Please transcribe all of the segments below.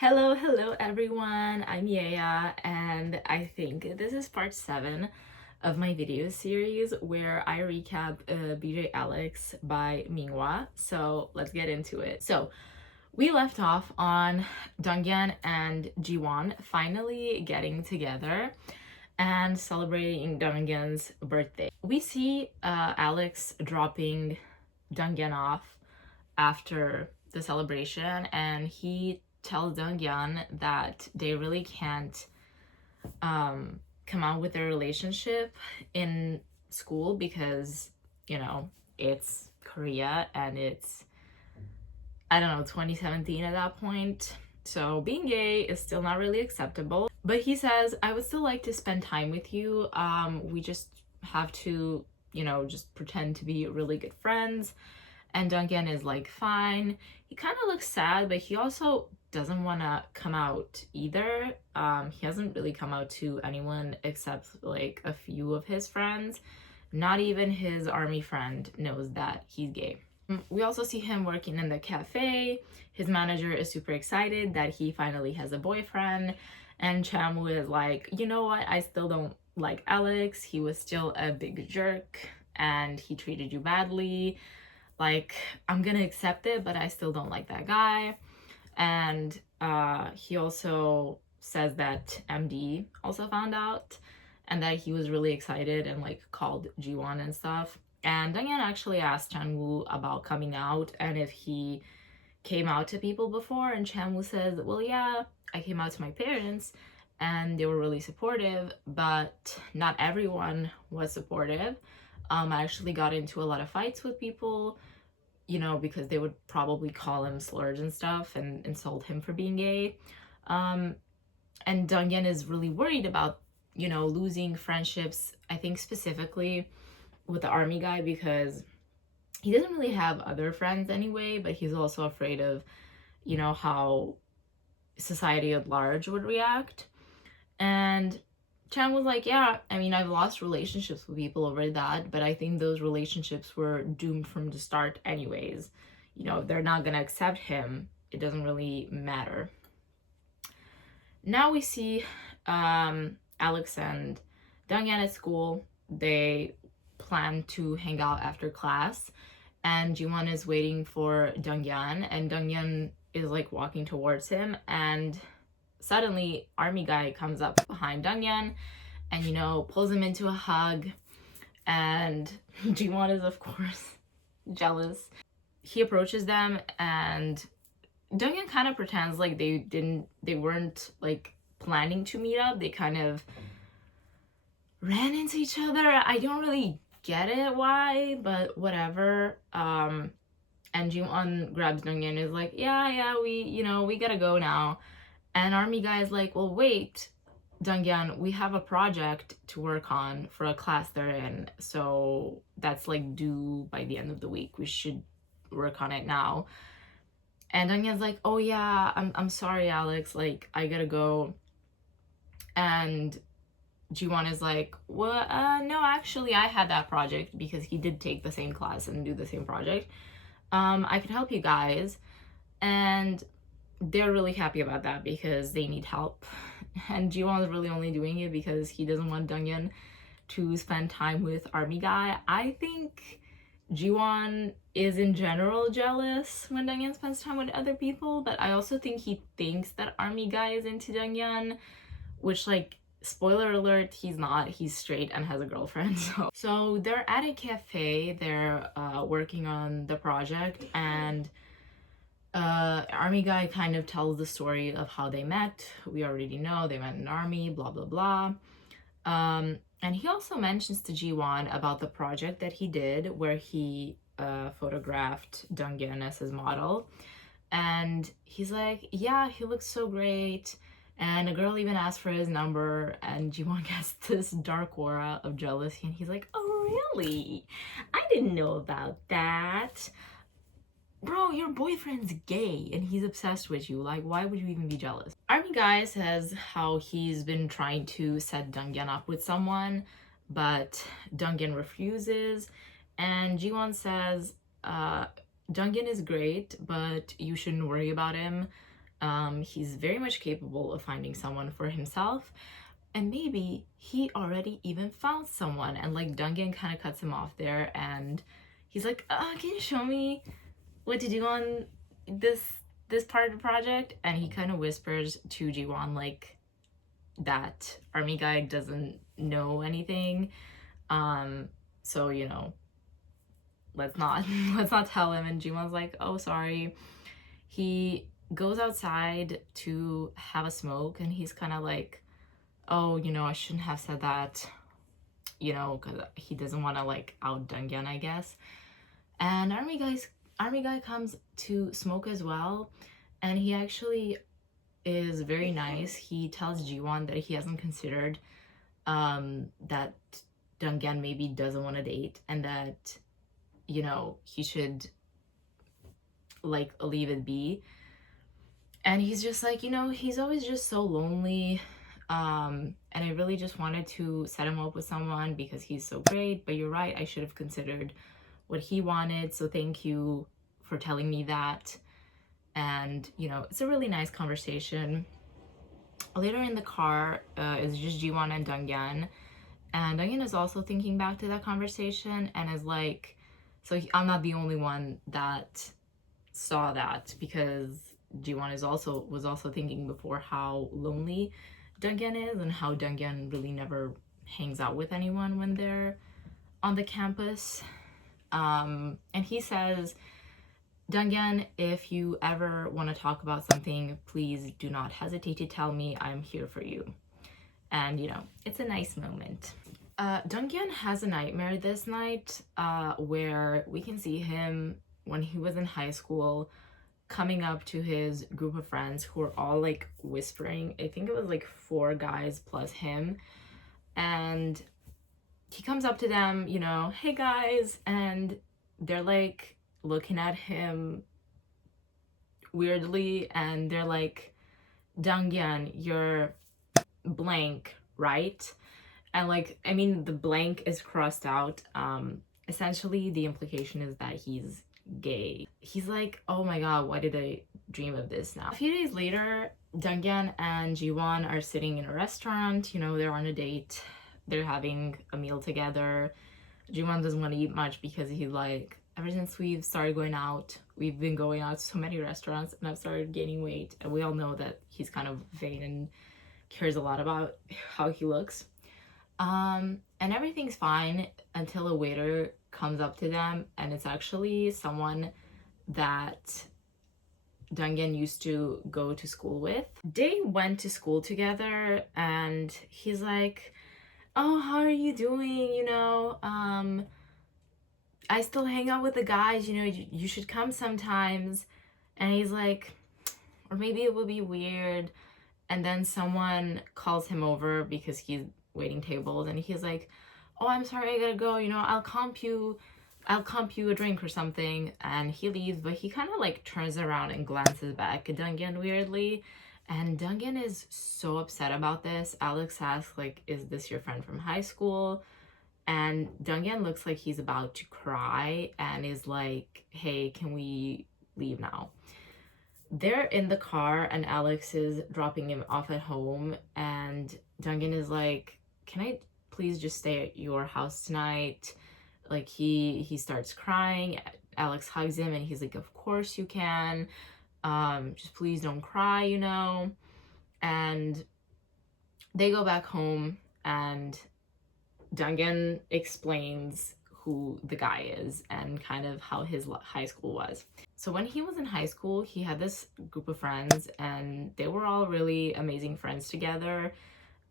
Hello everyone, I'm Yeya, and I think this is part 7 of my video series where I recap BJ Alex by Mingwa. So let's get into it. So we left off on Donghyun and Jiwon finally getting together and celebrating Donghyun's birthday. We see Alex dropping Donghyun off after the celebration, and he tells Donghyun that they really can't come out with their relationship in school because, it's Korea and it's, I don't know, 2017 at that point. So being gay is still not really acceptable. But he says, I would still like to spend time with you. We just have to, just pretend to be really good friends. And Donghyun is like, fine. He kind of looks sad, but he also doesn't want to come out either. He hasn't really come out to anyone except like a few of his friends. Not even his army friend knows that he's gay. We also see him working in the cafe. His manager is super excited that he finally has a boyfriend. And Chamu is like, you know what? I still don't like Alex. He was still a big jerk and he treated you badly. Like, I'm gonna accept it, but I still don't like that guy. And he also says that MD also found out and that he was really excited and like called Jiwon and stuff. And Donghyun actually asked Chanwoo about coming out and if he came out to people before, and Chanwoo says, well, yeah, I came out to my parents and they were really supportive, but not everyone was supportive. I actually got into a lot of fights with people, because they would probably call him slurs and stuff and insult him for being gay. And Donghyun is really worried about, losing friendships, I think specifically with the army guy, because he doesn't really have other friends anyway, but he's also afraid of, how society at large would react. And Chan was like, yeah, I mean, I've lost relationships with people over that, but I think those relationships were doomed from the start anyways. If they're not gonna accept him, it doesn't really matter. Now we see Alex and Donghyun at school. They plan to hang out after class, and Jiwon is waiting for Donghyun, and Donghyun is like walking towards him, and suddenly army guy comes up behind Donghyun and pulls him into a hug, and Jiwon is of course jealous. He approaches them and Donghyun kind of pretends like they weren't like planning to meet up. They kind of ran into each other. I don't really get it why, but whatever. And Jiwon grabs Donghyun and is like, yeah, we gotta go now. And army guy is like, well, wait, Donghyun, we have a project to work on for a class they're in. So that's like due by the end of the week. We should work on it now. And Donghyun's like, oh yeah, I'm sorry, Alex, like I gotta go. And Jiwon is like, well, no, actually I had that project because he did take the same class and do the same project. I could help you guys. And they're really happy about that because they need help. And Jiwon is really only doing it because he doesn't want Donghyun to spend time with army guy. I think Jiwon is in general jealous when Donghyun spends time with other people, but I also think he thinks that army guy is into Donghyun, which, like, spoiler alert, he's not. He's straight and has a girlfriend. So they're at a cafe. They're working on the project, and army guy kind of tells the story of how they met. We already know they met in army, blah blah blah. And he also mentions to Jiwon about the project that he did where he photographed Donghyun as his model, and he's like, yeah, he looks so great. And a girl even asked for his number, and Jiwon gets this dark aura of jealousy, and he's like, oh really? I didn't know about that. Bro, your boyfriend's gay and he's obsessed with you. Like, why would you even be jealous? Army guy says how he's been trying to set Donghyun up with someone, but Donghyun refuses. And Jiwon says, Donghyun is great, but you shouldn't worry about him. He's very much capable of finding someone for himself, and maybe he already even found someone. And like Duncan kind of cuts him off there, and he's like, can you show me what to do on this part of the project? And he kind of whispers to Jiwon like that army guy doesn't know anything. So you know, let's not let's not tell him. And Jiwon's like, oh, sorry. He goes outside to have a smoke, and he's kind of like, oh, you know, I shouldn't have said that, you know, because he doesn't want to like out Dungyan, I guess. And army guy comes to smoke as well, and he actually is very nice. He tells Jiwon that he hasn't considered that Dungyan maybe doesn't want to date, and that, you know, he should like leave it be. And he's just like, you know, he's always just so lonely. And I really just wanted to set him up with someone because he's so great. But you're right, I should have considered what he wanted. So thank you for telling me that. And, you know, it's a really nice conversation. Later in the car is just Jiwon and Dungyan. And Dungyan is also thinking back to that conversation and is like, so I'm not the only one that saw that, because Jiwon was also thinking before how lonely Dungyan is and how Dungyan really never hangs out with anyone when they're on the campus. And he says, Dungyan, if you ever want to talk about something, please do not hesitate to tell me. I'm here for you. And, you know, it's a nice moment. Dungyan has a nightmare this night where we can see him when he was in high school coming up to his group of friends who are all like whispering. I think it was like 4 guys plus him. And he comes up to them, you know, hey guys, and they're like looking at him weirdly, and they're like, Dungyan, you're blank, right? And like, I mean, the blank is crossed out. Essentially the implication is that he's gay. He's like, oh my god, why did I dream of this now? A few days later, Dungyan and Jiwon are sitting in a restaurant. You know, they're on a date, they're having a meal together. Jiwon doesn't want to eat much because he's like, ever since we've started going out, we've been going out to so many restaurants and I've started gaining weight. And we all know that he's kind of vain and cares a lot about how he looks. And everything's fine until a waiter comes up to them, and it's actually someone that Dungyan used to go to school with. They went to school together, and he's like, oh, how are you doing? You know, I still hang out with the guys, you know, you should come sometimes. And he's like, or maybe it would be weird. And then someone calls him over because he's waiting tables, and he's like, oh, I'm sorry, I gotta go, you know, I'll comp you a drink or something. And he leaves, but he kind of like turns around and glances back at Dungyan weirdly, and Dungyan is so upset about this. Alex asks like, is this your friend from high school? And Dungyan looks like he's about to cry and is like, hey, can we leave now? They're in the car and Alex is dropping him off at home, and Dungyan is like, can I please just stay at your house tonight? Like he starts crying. Alex hugs him and he's like, of course you can. Just please don't cry, you know. And they go back home, and Dungyan explains who the guy is and kind of how his high school was. So when he was in high school, he had this group of friends and they were all really amazing friends together.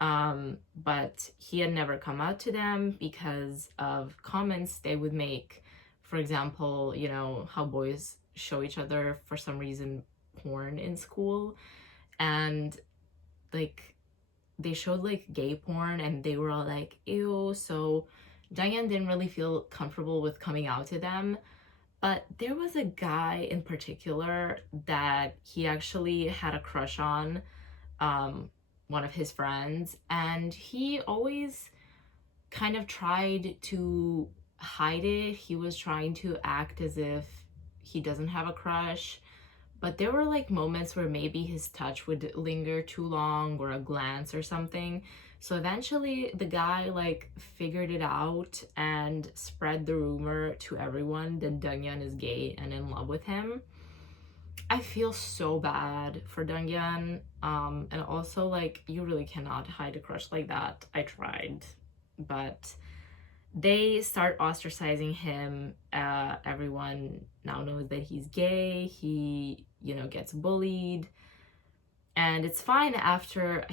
But he had never come out to them because of comments they would make. For example, you know, how boys show each other, for some reason, porn in school. And like, they showed like gay porn and they were all like, ew. So Diane didn't really feel comfortable with coming out to them. But there was a guy in particular that he actually had a crush on, one of his friends, and he always kind of tried to hide it. He was trying to act as if he doesn't have a crush, but there were like moments where maybe his touch would linger too long, or a glance or something. So eventually the guy like figured it out and spread the rumor to everyone that Donghyun is gay and in love with him. I feel so bad for Donghyun. And also, like, you really cannot hide a crush like that. I tried, but they start ostracizing him. Everyone now knows that he's gay. He, gets bullied. And it's fine after,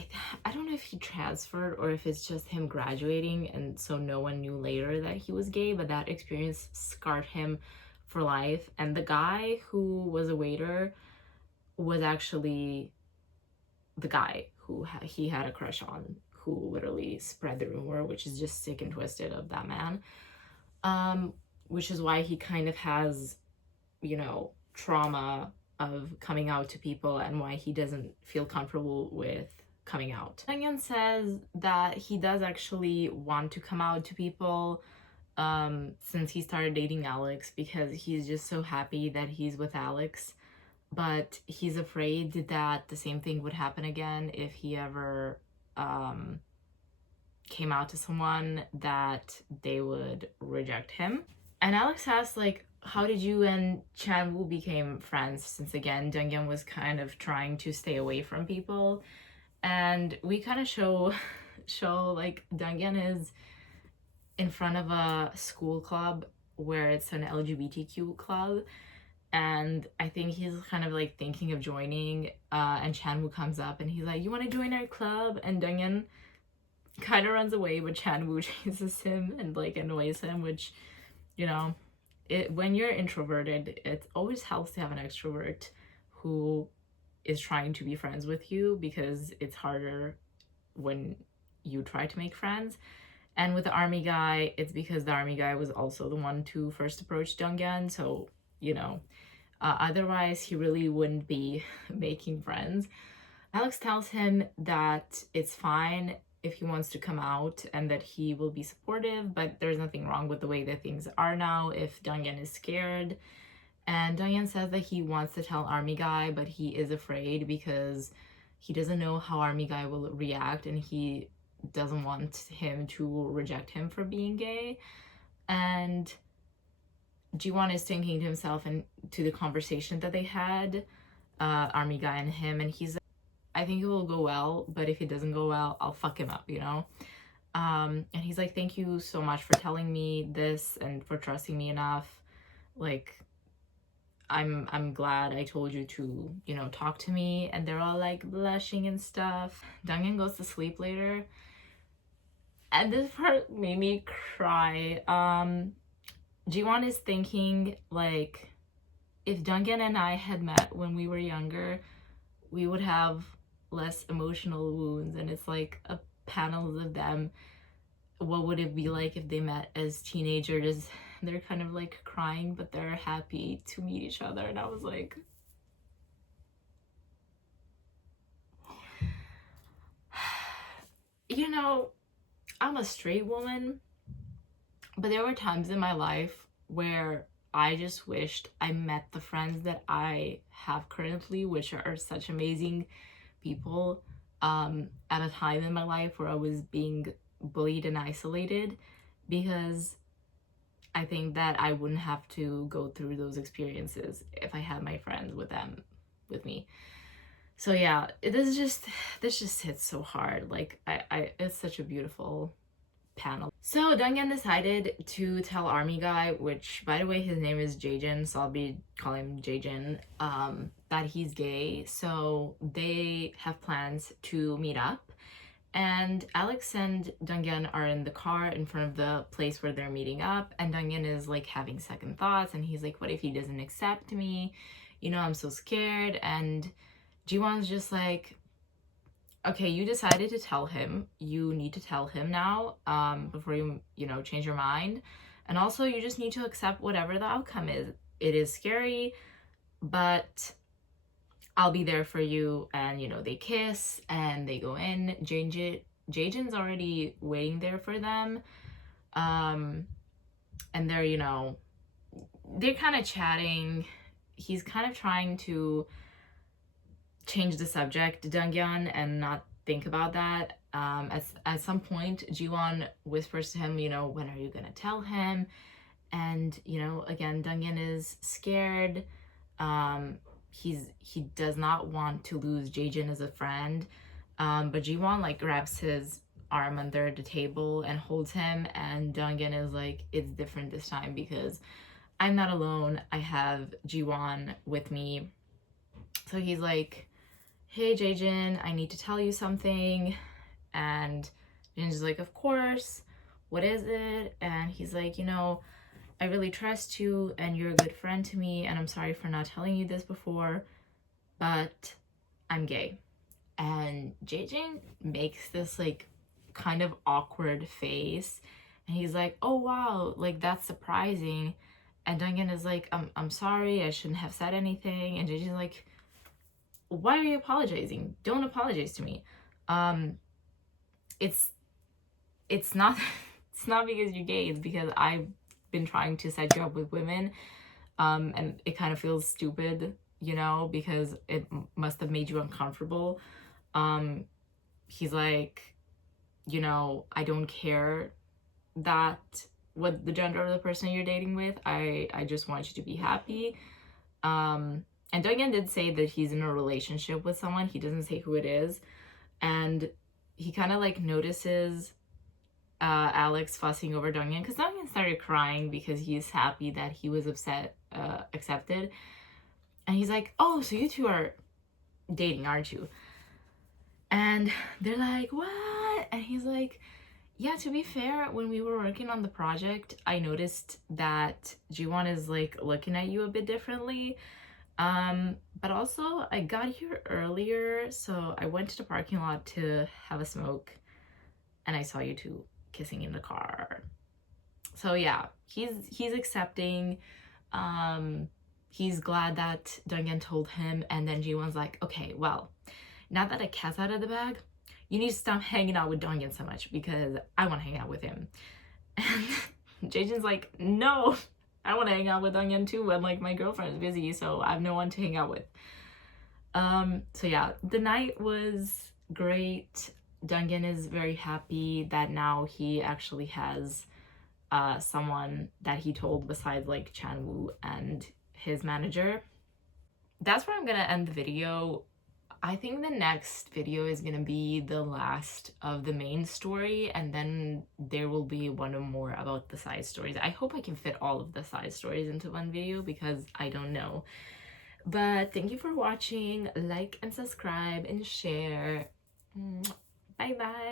I don't know if he transferred or if it's just him graduating, and so no one knew later that he was gay, but that experience scarred him for life. And the guy who was a waiter was actually the guy who he had a crush on, who literally spread the rumor, which is just sick and twisted of that man. Which is why he kind of has, trauma of coming out to people, and why he doesn't feel comfortable with coming out. Donghyun says that he does actually want to come out to people since he started dating Alex, because he's just so happy that he's with Alex, but he's afraid that the same thing would happen again if he ever came out to someone, that they would reject him. And Alex asks, like, how did you and Chan-woo became friends? Since again, Donghyun was kind of trying to stay away from people. And we kind of show like Donghyun is in front of a school club where it's an LGBTQ club. And I think he's kind of like thinking of joining, and Chan-woo comes up and he's like, you want to join our club? And Donghyun kind of runs away, but Chan-woo chases him and like annoys him, which, when you're introverted, it always helps to have an extrovert who is trying to be friends with you, because it's harder when you try to make friends. And with the army guy, it's because the army guy was also the one to first approach Donghyun, so otherwise he really wouldn't be making friends. Alex tells him that it's fine if he wants to come out and that he will be supportive, but there's nothing wrong with the way that things are now if Donghyun is scared. And Donghyun says that he wants to tell army guy, but he is afraid because he doesn't know how army guy will react, and he doesn't want him to reject him for being gay. And Jiwon is thinking to himself and to the conversation that they had, army guy and him, and he's like, I think it will go well, but if it doesn't go well, I'll fuck him up, and he's like, thank you so much for telling me this and for trusting me enough. Like, I'm glad I told you to, talk to me. And they're all like blushing and stuff. Donghyun goes to sleep later, and this part made me cry. Jiwon is thinking, like, if Donghyun and I had met when we were younger, we would have less emotional wounds. And it's like a panel of them. What would it be like if they met as teenagers? They're kind of like crying, but they're happy to meet each other. And I was like, I'm a straight woman, but there were times in my life where I just wished I met the friends that I have currently, which are such amazing people, at a time in my life where I was being bullied and isolated, because I think that I wouldn't have to go through those experiences if I had my friends with me. So yeah, this just hits so hard. Like, I it's such a beautiful panel. So Donghyun decided to tell army guy, which by the way his name is Jaejin, so I'll be calling him Jaejin, that he's gay. So they have plans to meet up, and Alex and Donghyun are in the car in front of the place where they're meeting up, and Donghyun is like having second thoughts, and he's like, what if he doesn't accept me? I'm so scared. And Jiwon's just like, okay, you decided to tell him. You need to tell him now, before you change your mind. And also, you just need to accept whatever the outcome is. It is scary, but I'll be there for you. And, they kiss and they go in. Jaejin's already waiting there for them. And they're kind of chatting. he's kind of trying to change the subject to Donghyun and not think about that. At some point, Jiwon whispers to him, you know, when are you gonna tell him? And you know, again, Donghyun is scared. He does not want to lose Jaejin as a friend. But Jiwon like grabs his arm under the table and holds him, and Donghyun is like, it's different this time because I'm not alone. I have Jiwon with me. So he's like, hey Jaejin, I need to tell you something. And Jaejin's like, of course, what is it? And he's like, you know, I really trust you and you're a good friend to me, and I'm sorry for not telling you this before, but I'm gay. And Jaejin makes this like kind of awkward face, and he's like, oh wow, like that's surprising. And Donghyun is like, I'm sorry, I shouldn't have said anything. And Jaejin's like, why are you apologizing? Don't apologize to me. It's not it's not because you're gay, it's because I've been trying to set you up with women, and it kind of feels stupid, you know, because it must have made you uncomfortable. He's like, you know, I don't care that what the gender of the person you're dating with. I just want you to be happy. And Donghyun did say that he's in a relationship with someone. He doesn't say who it is. And he kind of like notices Alex fussing over Donghyun, because Donghyun started crying because he's happy that he was accepted. And he's like, oh, so you two are dating, aren't you? And they're like, what? And he's like, yeah, to be fair, when we were working on the project, I noticed that Jiwon is like looking at you a bit differently. But also I got here earlier, so I went to the parking lot to have a smoke, and I saw you two kissing in the car. So yeah, he's accepting. He's glad that Donghyun told him, and then Jiwon's like, okay, well, now that a cat's out of the bag, you need to stop hanging out with Donghyun so much because I want to hang out with him. And Jaejin's like, no, I want to hang out with Donghyun too, and like my girlfriend's busy, so I have no one to hang out with. So yeah, the night was great. Donghyun is very happy that now he actually has someone that he told besides like Chanwoo and his manager. That's where I'm gonna end the video. I think the next video is gonna be the last of the main story, and then there will be one or more about the side stories. I hope I can fit all of the side stories into one video because I don't know. But thank you for watching. Like and subscribe and share. Bye bye.